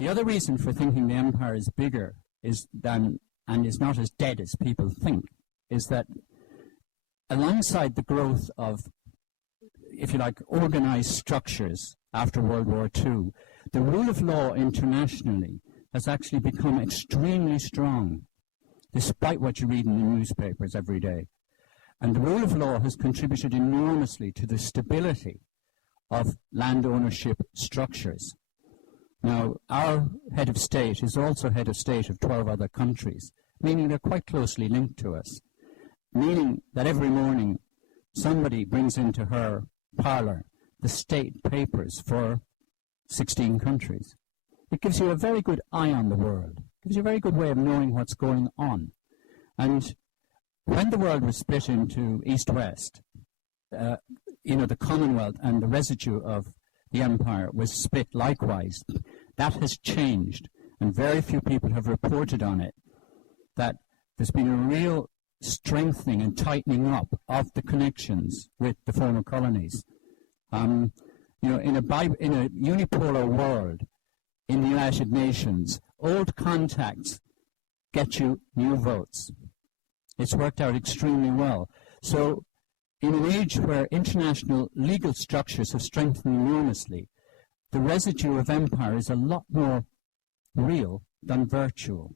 The other reason for thinking the empire is bigger and is not as dead as people think is that alongside the growth of, if you like, organized structures after World War II, the rule of law internationally has actually become extremely strong, despite what you read in the newspapers every day. And the rule of law has contributed enormously to the stability of land ownership structures. Now, our head of state is also head of state of 12 other countries, meaning they're quite closely linked to us, meaning that every morning somebody brings into her parlor the state papers for 16 countries. It gives you a very good eye on the world. It gives you a very good way of knowing what's going on. And when the world was split into East-West, the Commonwealth and the residue of the empire was split likewise. That has changed, and very few people have reported on it, that there's been a real strengthening and tightening up of the connections with the former colonies. In a unipolar world, in the United Nations, old contacts get you new votes. It's worked out extremely well. So in an age where international legal structures have strengthened enormously, the residue of empire is a lot more real than virtual.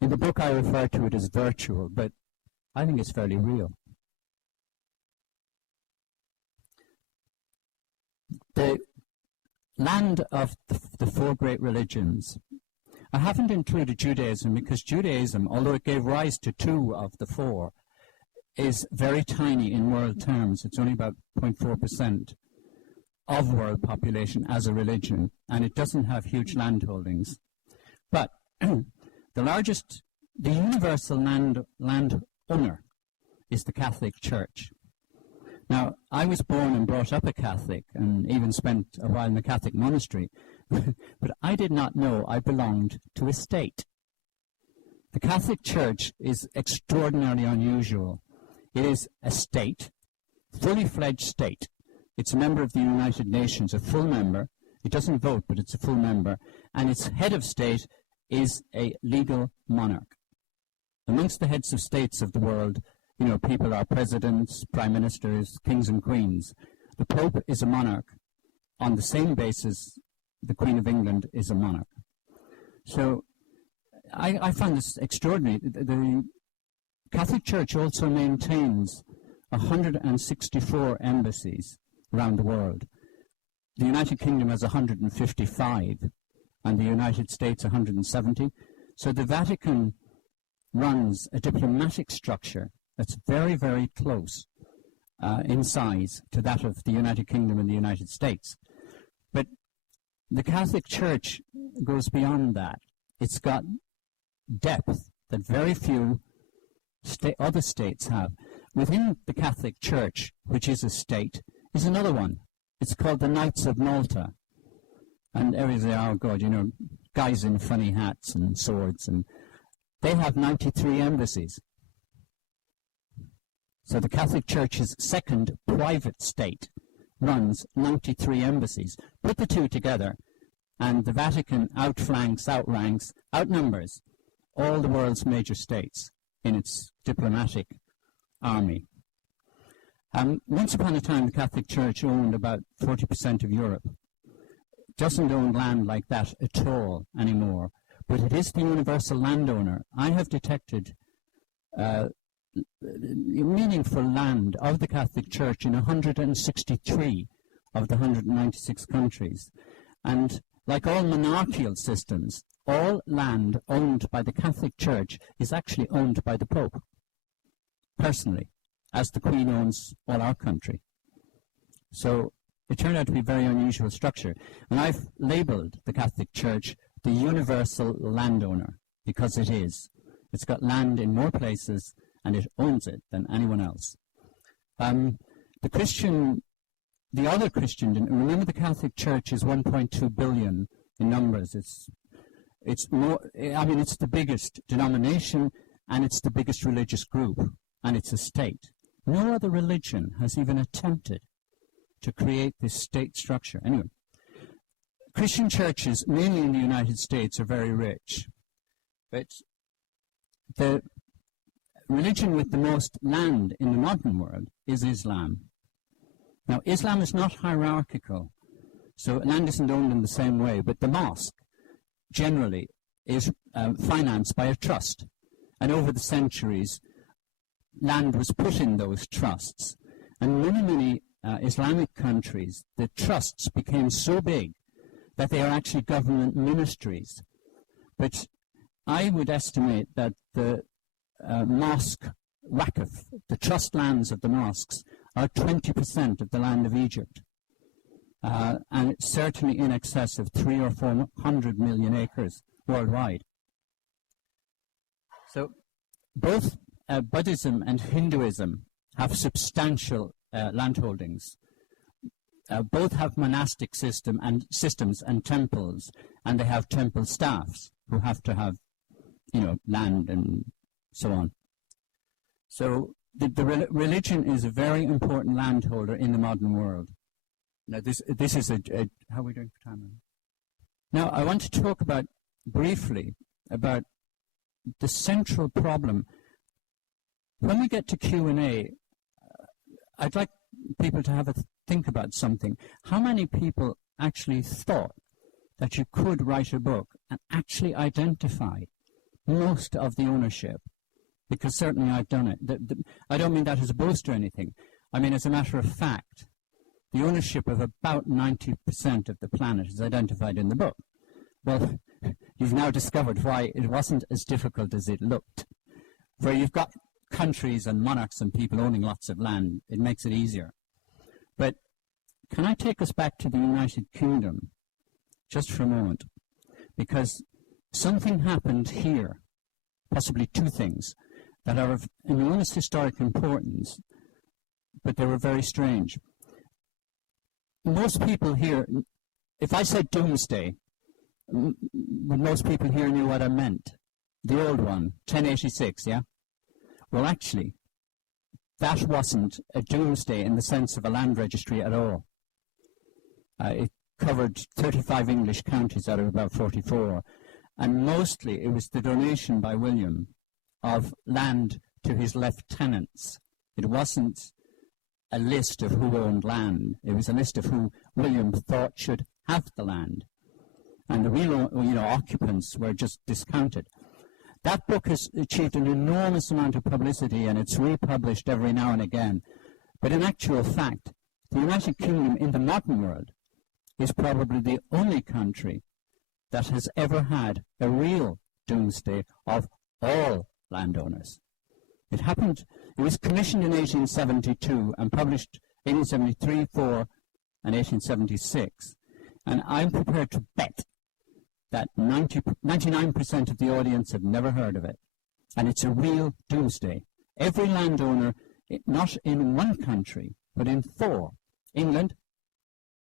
In the book I refer to it as virtual, but I think it's fairly real. The land of the four great religions. I haven't included Judaism because Judaism, although it gave rise to two of the four, is very tiny in world terms. It's only about 0.4% of world population as a religion, and it doesn't have huge land holdings. But the universal land owner is the Catholic Church. Now, I was born and brought up a Catholic and even spent a while in a Catholic monastery, but I did not know I belonged to a state. The Catholic Church is extraordinarily unusual. It is a state, fully fledged state. It's a member of the United Nations, a full member. It doesn't vote, but it's a full member. And its head of state is a legal monarch. Amongst the heads of states of the world, people are presidents, prime ministers, kings and queens. The Pope is a monarch on the same basis the Queen of England is a monarch. So I found this extraordinary. The Catholic Church also maintains 164 embassies around the world. The United Kingdom has 155, and the United States 170. So the Vatican runs a diplomatic structure that's very, very close in size to that of the United Kingdom and the United States. But the Catholic Church goes beyond that. It's got depth that very few other states have. Within the Catholic Church, which is a state, is another one. It's called the Knights of Malta. And everybody says, oh God, guys in funny hats and swords. And they have 93 embassies. So the Catholic Church's second private state runs 93 embassies. Put the two together, and the Vatican outflanks, outranks, outnumbers all the world's major states in its diplomatic army. Once upon a time, the Catholic Church owned about 40% of Europe. It doesn't own land like that at all anymore, but it is the universal landowner. I have detected meaningful land of the Catholic Church in 163 of the 196 countries. And like all monarchical systems, all land owned by the Catholic Church is actually owned by the Pope, personally, as the Queen owns all our country. So it turned out to be a very unusual structure. And I've labeled the Catholic Church the universal landowner, because it is. It's got land in more places, and it owns it than anyone else. The other Christian, remember the Catholic Church is 1.2 billion in numbers. It's the biggest denomination, and it's the biggest religious group, and it's a state. No other religion has even attempted to create this state structure. Anyway, Christian churches, mainly in the United States, are very rich. But the religion with the most land in the modern world is Islam. Now, Islam is not hierarchical, so land isn't owned in the same way, but the mosque generally is financed by a trust. And over the centuries, land was put in those trusts. And many Islamic countries, the trusts became so big that they are actually government ministries. But I would estimate that the mosque waqf, the trust lands of the mosques, are 20% of the land of Egypt. And it's certainly in excess of 300 or 400 million acres worldwide. So both Buddhism and Hinduism have substantial landholdings. Both have monastic systems and temples, and they have temple staffs who have to have, land and so on. So the religion is a very important landholder in the modern world. Now, this is how are we doing for time? Now, I want to talk briefly about the central problem. When we get to Q&A, I'd like people to have a think about something. How many people actually thought that you could write a book and actually identify most of the ownership? Because certainly I've done it. I don't mean that as a boast or anything. I mean, as a matter of fact, the ownership of about 90% of the planet is identified in the book. Well, you've now discovered why it wasn't as difficult as it looked. Where you've got countries and monarchs and people owning lots of land, it makes it easier. But can I take us back to the United Kingdom just for a moment? Because something happened here, possibly two things, that are of enormous historic importance, but they were very strange. Most people here, if I said doomsday, most people here knew what I meant. The old one, 1086, yeah? Well, actually, that wasn't a doomsday in the sense of a land registry at all. It covered 35 English counties out of about 44, and mostly it was the donation by William of land to his lieutenants. It wasn't a list of who owned land. It was a list of who William thought should have the land. And the real occupants were just discounted. That book has achieved an enormous amount of publicity, and it's republished every now and again. But in actual fact, the United Kingdom in the modern world is probably the only country that has ever had a real doomsday of all landowners. It was commissioned in 1872 and published 1873, 4, and 1876. And I'm prepared to bet that 99% of the audience have never heard of it. And it's a real doomsday. Every landowner, not in one country, but in 4, England,